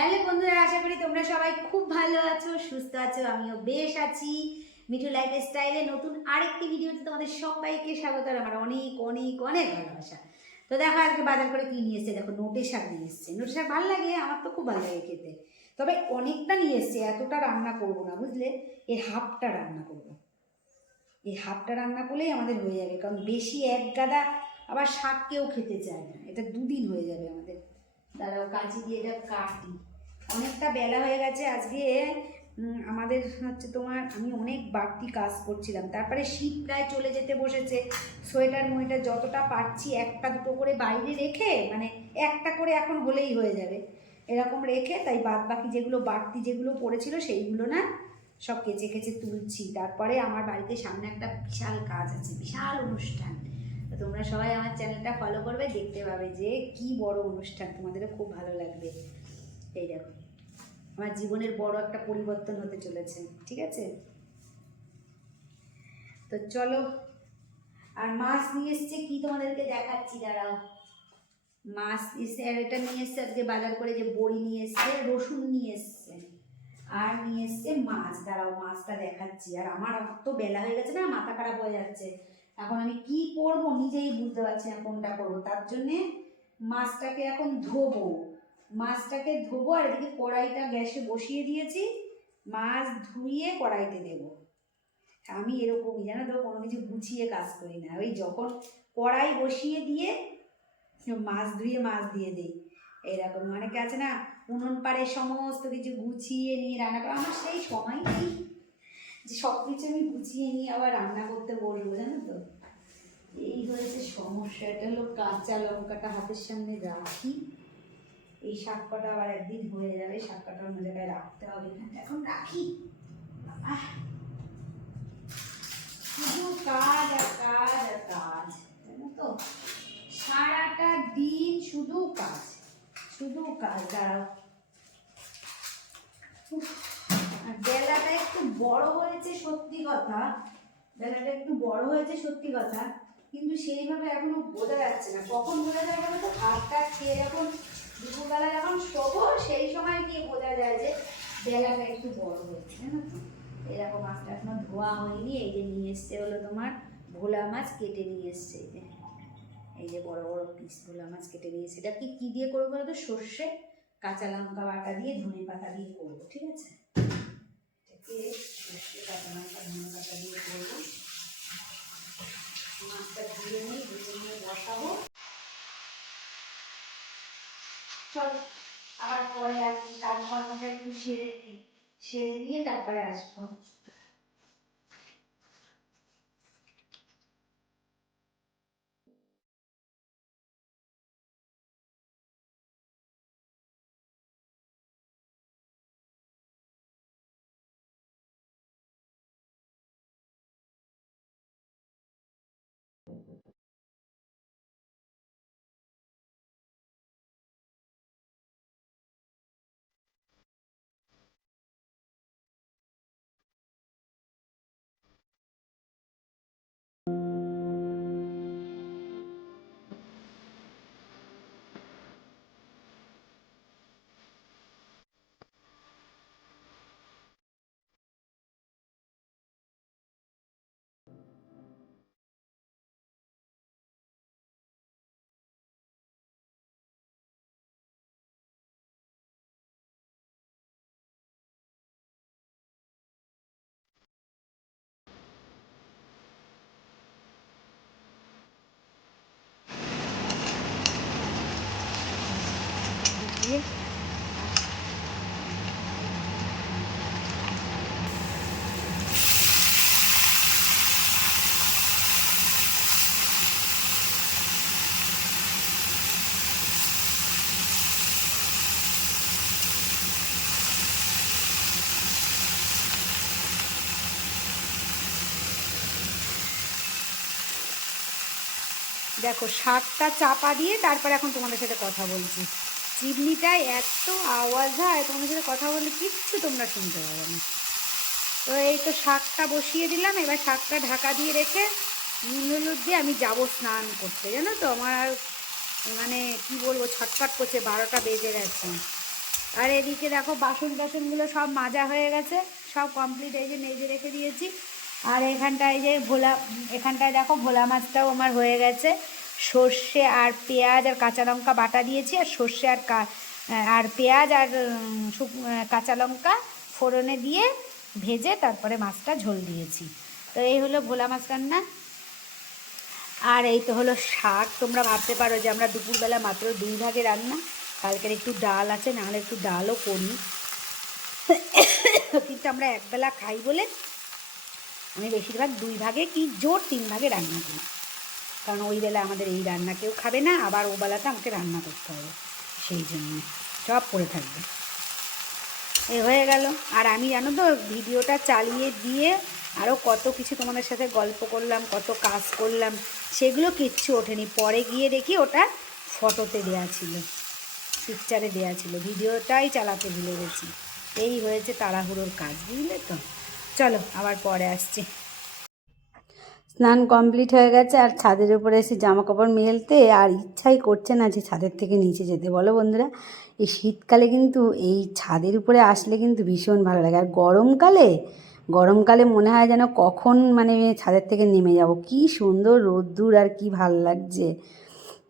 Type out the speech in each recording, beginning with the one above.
Hello বন্ধুরা, আশা করি তোমরা সবাই খুব ভালো আছো, সুস্থ আছো। আমিও বেশ আছি। মিঠু লাইফ স্টাইলে নতুন আরেকটি ভিডিওতে তোমাদের সবাইকে স্বাগত। আমার অনেক অনেক অনেক ভালোবাসা। তো দেখো আজকে বাজার করে কি নিয়ে এসছে, দেখো নোটে শাক নিয়ে এসছে। নোটে শাক ভালো লাগে, আমার তো খুব ভালো লাগে খেতে। তবে অনেকটা নিয়ে এসছে, এতটা রান্না করবো না বুঝলে, এর হাফটা রান্না করবো। এই হাফটা রান্না করলেই আমাদের হয়ে যাবে, কারণ বেশি এক গাদা আবার শাক কেউ খেতে চায় না। এটা দুদিন হয়ে যাবে আমাদের। দাঁড়াও কাঁচি দিয়ে এটা কাটি। অনেকটা বেলা হয়ে গেছে আজকে। আমাদের হচ্ছে তোমার, আমি অনেক বাড়তি কাজ করছিলাম, তারপরে শীত প্রায় চলে যেতে বসেছে। সোয়েটার মোয়েটার যতটা পারছি একটা দুটো করে বাইরে রেখে, মানে একটা করে এখন হলেই হয়ে যাবে এরকম রেখে, তাই বাদ বাকি যেগুলো বাড়তি যেগুলো পড়েছিল সেইগুলো না সব কেচে কেচে তুলছি। তারপরে আমার বাড়িতে সামনে একটা বিশাল কাজ আছে, বিশাল অনুষ্ঠান। তো তোমরা সবাই আমার চ্যানেলটা ফলো করবে, দেখতে পাবে যে কি বড় অনুষ্ঠান, তোমাদেরও খুব ভালো লাগবে। এই দেখো আমার জীবনের বড় একটা পরিবর্তন হতে চলেছে, ঠিক আছে? তো চলো। আর মাছ নিয়ে এসছে কি তোমাদেরকে দেখাচ্ছি, দাঁড়াও। মাছ এসে, আর এটা নিয়ে এসছে আজকে বাজার করে, যে বড়ি নিয়ে এসছে, রসুন নিয়ে এসছে, আর নিয়ে এসছে মাছ। দাঁড়াও মাছটা দেখাচ্ছি। আর আমার তো বেলা হয়ে গেছে না, মাথা খারাপ হয়ে যাচ্ছে। এখন আমি কি করব নিজেই বুঝতে পারছি না কোনটা করবো। তার জন্যে মাছটাকে এখন ধোবো। মাছটাকে ধোবো, আর এদিকে কড়াইটা গ্যাসে বসিয়ে দিয়েছি। মাছ ধুইয়ে কড়াইতে দেব। আমি এরকমই জানো তো, কোনো কিছু গুছিয়ে কাজ করি না। ওই যখন কড়াই বসিয়ে দিয়ে মাছ ধুয়ে মাছ দিয়ে দিই, এরকম অনেকে আছে না উনুন পাড়ে সমস্ত কিছু গুছিয়ে নিয়ে রান্না করা। আমার সেই সময় নেই যে সব কিছু আমি গুছিয়ে নিয়ে আবার রান্না করতে বলবো, জানো তো। এই হয়েছে সমস্যা। এটা হলো কাঁচা লঙ্কাটা হাতের সামনে রাখি। এই শাক কটা আবার একদিন হয়ে যাবে, শাক কটা অন্য জায়গায় রাখতে হবে না, এখন রাখি। শুধু কাজ আর কাজ আর কাজ, জানো তো, সারাটা দিন শুধু কাজ, শুধু কাজ। দাঁড়াও, আর বেলাটা একটু বড় হয়েছে সত্যি কথা, বেলাটা একটু বড় হয়েছে সত্যি কথা, কিন্তু সেইভাবে এখনো বোঝা যাচ্ছে না। কখন বোঝা যায় বলো তো, ভাতটা খেয়ে যখন দুপুরবেলা যখন শোবো সেই সময় গিয়ে বোঝা যায় যে বেলাটা একটু বড় হয়েছে, জানো তো। এরকম মাছটা এখনো ধোয়া হয়নি। এই যে নিয়ে এসছে হলো তোমার ভোলা মাছ, কেটে নিয়ে এসছে। এই যে বড় বড় পিস ভোলা মাছ কেটে নিয়ে এসছে। এটা কি দিয়ে করবো বলো তো, সর্ষে কাঁচা লঙ্কা বাটা দিয়ে ধনে পাতা দিয়ে করবো, ঠিক আছে? এটাকে সর্ষে কাঁচা লঙ্কা ধনে পাতা দিয়ে করবো। মাছটা ধুয়ে নিয়ে বসাবো। চল আবার পরে আসি, কাজকর্মটা একটু সেরে নিই, সেরে নিয়ে তারপরে আসবো। দেখো শাকটা চাপা দিয়ে তারপর এখন তোমাদের সাথে কথা বলছি। চিমনিটায় এত আওয়াজ হয়, তোমাদের সাথে কথা বললে কিচ্ছু তোমরা শুনতে পাবে না। তো এই তো শাকটা বসিয়ে দিলাম, এবার শাকটা ঢাকা দিয়ে রেখে নুন হলুদ দিয়ে আমি যাবো স্নান করতে। জানো তো আমার মানে কি বলবো, ছটফট করছে, 12টা বেজে গেছে। আর এদিকে দেখো বাসন টাসনগুলো সব মাজা হয়ে গেছে, সব কমপ্লিট, এই যে মেজে রেখে দিয়েছি। আর এখানটায় এই যে এখানটায় দেখো ভোলা মাছটাও আমার হয়ে গেছে। সর্ষে আর পেঁয়াজ আর কাঁচা লঙ্কা বাটা দিয়েছি, আর সর্ষে আর পেঁয়াজ আর কাঁচা লঙ্কা ফোড়নে দিয়ে ভেজে তারপরে মাছটা ঝোল দিয়েছি। তো এই হলো ভোলা মাছ রান্না। আর এই তো হলো শাক। তোমরা ভাবতে পারো যে আমরা দুপুরবেলা মাত্র 2 ভাগে রান্না, কালকের একটু ডাল আছে, নাহলে একটু ডালও করি, কিন্তু আমরা একবেলা খাই বলে আমি বেশিরভাগ 2 ভাগে কি জোর 3 ভাগে রান্না করি, কারণ ওই বেলা আমাদের এই রান্না কেউ খাবে না, আবার ও বেলাতে আমাকে রান্না করতে হবে, সেই জন্য সব পড়ে থাকবে। এ হয়ে গেল। আর আমি জানো তো ভিডিওটা চালিয়ে দিয়ে আরও কত কিছু তোমাদের সাথে গল্প করলাম, কত কাজ করলাম, সেগুলো কিচ্ছু ওঠেনি। পরে গিয়ে দেখি ওটা ফটোতে দেওয়া ছিল, পিকচারে দেওয়া ছিল, ভিডিওটাই চালাতে ভুলে গেছি। এই হয়েছে তাড়াহুড়োর কাজ, বুঝলে তো। চলো আবার পরে আসছি। স্নান কমপ্লিট হয়ে গেছে, আর ছাদের উপরে এসে জামা কাপড় মেলতে আর ইচ্ছাই করছে না যে ছাদের থেকে নিচে যেতে, বলো বন্ধুরা। এই শীতকালে কিন্তু এই ছাদের উপরে আসলে কিন্তু ভীষণ ভালো লাগে, আর গরমকালে মনে হয় যেন কখন মানে ছাদের থেকে নেমে যাব। কি সুন্দর রোদ্দুর আর কি ভাল লাগছে,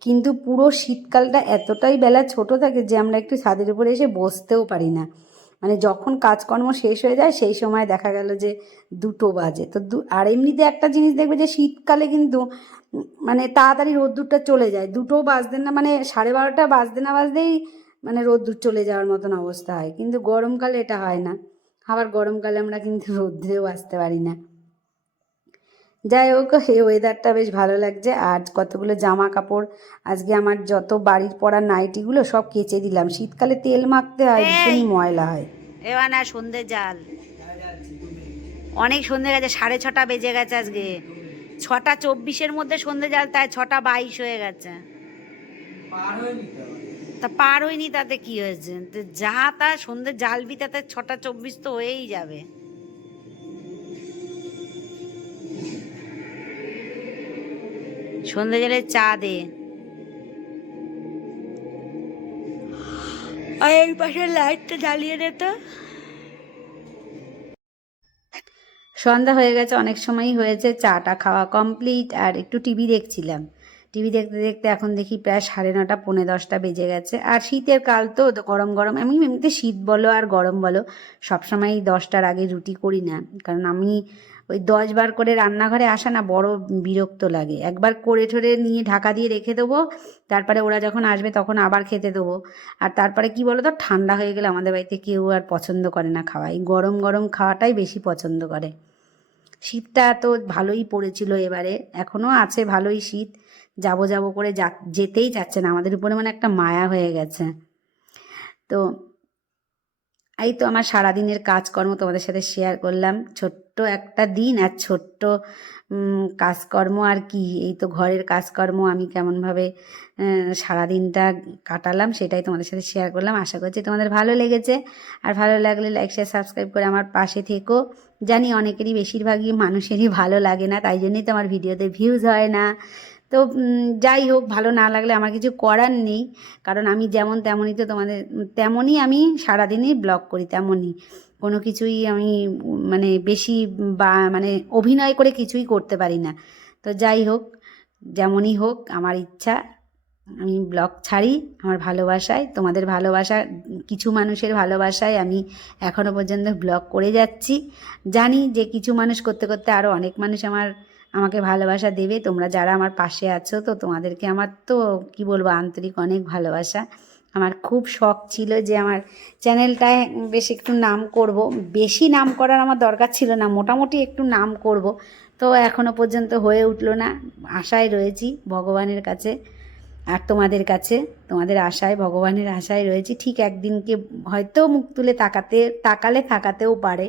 কিন্তু পুরো শীতকালটা এতটাই বেলা ছোট থাকে যে আমরা একটু ছাদের উপরে এসে বসতেও পারি না। মানে যখন কাজকর্ম শেষ হয়ে যায় সেই সময় দেখা গেল যে 2টো বাজে। তো আর এমনিতে একটা জিনিস দেখবে যে শীতকালে কিন্তু মানে তাড়াতাড়ি রোদ্দুরটা চলে যায়, 2টো বাজতে না মানে 12:30 বাজতে না বাজতেই মানে রোদ্দুর চলে যাওয়ার মতন অবস্থা হয়। কিন্তু গরমকালে এটা হয় না, আবার গরমকালে আমরা কিন্তু রোদ্রেও আসতে পারি না। যাই হোক, এই ওয়েদারটা বেশ ভালো লাগছে। আর কতগুলো জামা কাপড় আজকে আমার যত বাড়ির পরা নাইটিগুলো সব কেচে দিলাম। শীতকালে তেল মাখতে হয়, ভীষণই ময়লা হয়। এবার না সন্ধে জাল, অনেক সন্ধে গেছে, 6:30 বেজে গেছে। আজকে 6:24 মধ্যে সন্ধে জাল, তাই 6:22 হয়ে গেছে। তা পার হয়নি তাতে কি হয়েছে, যা তা সন্ধে জালবি, তাতে 6:24 তো হয়েই যাবে। সন্ধে জলে চা দে। আর এই পাশে লাইটটা জ্বালিয়ে দে তো। সন্ধ্যা হয়ে গেছে, অনেক সময়ই হয়েছে, চাটা খাওয়া কমপ্লিট। আর একটু টিভি দেখছিলাম, টিভি দেখতে দেখতে এখন দেখি প্রায় 9:30 10:30 বেজে গেছে। আর শীতের কাল তো গরম গরম, আমি এমনিতে শীত বলো আর গরম বলো সবসময়ই 10টার আগে রুটি করি না, কারণ আমি ওই 10 বার করে রান্নাঘরে আসা না বড় বিরক্ত লাগে। একবার করে ঠরে নিয়ে ঢাকা দিয়ে রেখে দেবো, তারপরে ওরা যখন আসবে তখন আবার খেতে দেবো। আর তারপরে কি বলো তো, ঠান্ডা হয়ে গেলে আমাদের বাড়িতে কেউ আর পছন্দ করে না খাওয়া, এই গরম গরম খাওয়াটাই বেশি পছন্দ করে। শীতটা তো ভালোই পড়েছিল এবারে, এখনও আছে ভালোই শীত, যাবো যাবো করে যেতেই যাচ্ছে না, আমাদের উপরে মানে একটা মায়া হয়ে গেছে। তো এই তো আমার সারাদিনের কাজকর্ম তোমাদের সাথে শেয়ার করলাম, ছোট্ট একটা দিন আর ছোট্ট কাজকর্ম আর কি। এই তো ঘরের কাজকর্ম আমি কেমনভাবে সারাদিনটা কাটালাম সেটাই তোমাদের সাথে শেয়ার করলাম। আশা করছি তোমাদের ভালো লেগেছে, আর ভালো লাগলে লাইক শেয়ার সাবস্ক্রাইব করে আমার পাশে থেকো। জানি অনেকেরই বেশিরভাগই মানুষেরই ভালো লাগে না, তাই জন্যই তো আমার ভিডিওতে ভিউজ হয় না। তো যাই হোক, ভালো না লাগলে আমার কিছু করার নেই, কারণ আমি যেমন তেমনই তো তোমাদের, তেমনই আমি সারাদিনই ব্লগ করি, তেমনই কোনো কিছুই আমি মানে বেশি বা মানে অভিনয় করে কিছুই করতে পারি না। তো যাই হোক, যেমনই হোক আমার ইচ্ছা, আমি ব্লগ ছাড়ি আমার ভালোবাসায়, তোমাদের ভালোবাসা, কিছু মানুষের ভালোবাসায় আমি এখনও পর্যন্ত ব্লগ করে যাচ্ছি। জানি যে কিছু মানুষ করতে করতে আরও অনেক মানুষ আমাকে ভালোবাসা দেবে। তোমরা যারা আমার পাশে আছো, তো তোমাদেরকে আমার তো কি বলবো, আন্তরিক অনেক ভালোবাসা। আমার খুব শখ ছিল যে আমার চ্যানেলটায় বেশ একটু নাম করব, বেশি নাম করার আমার দরকার ছিল না, মোটামুটি একটু নাম করব। তো এখনও পর্যন্ত হয়ে উঠলো না, আশায় রয়েছি ভগবানের কাছে আর তোমাদের কাছে, তোমাদের আশায়, ভগবানের আশায় রয়েছি। ঠিক একদিনকে হয়তো মুখ তুলে তাকালে তাকাতেও পারে,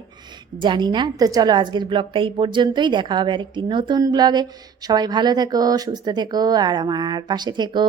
জানি না। তো চলো আজকের ব্লগটা এই পর্যন্তই, দেখা হবে আরেকটি নতুন ব্লগে। সবাই ভালো থেকো, সুস্থ থেকো, আর আমার পাশে থেকো।